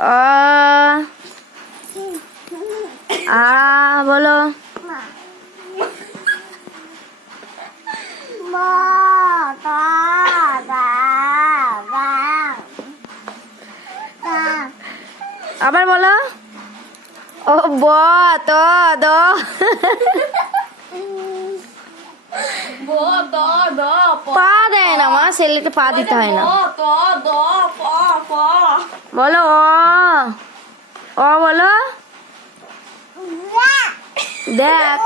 অ আ বলো। আবার বলো। ও ব ত দ পা দেয় না মা, ছেলেটা পা দিতে হয় না। বলো অ বলো। দেখ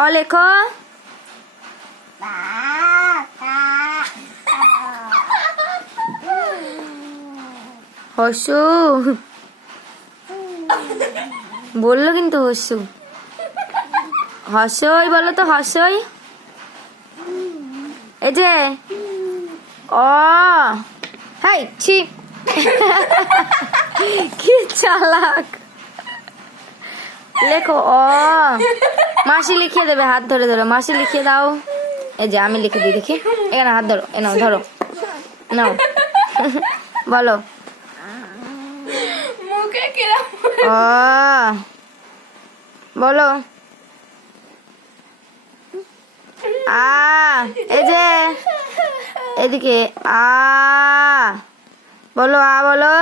অ লেখো। হসু বললো কিন্তু হসু। হসই বলো তো, হসই। এই যে অ হাই ছি কি চালাক। লেখো অ। মাসি লিখিয়ে দেবে, হাত ধরে ধরে। মাসি লিখিয়ে দাও। এই যে আমি লিখে দিই, দেখি। এখানে হাত ধরো, এ নাও ধরো, নাও বলো। অ বলো। আ এই যে এদিকে আ বলো। আ বলো।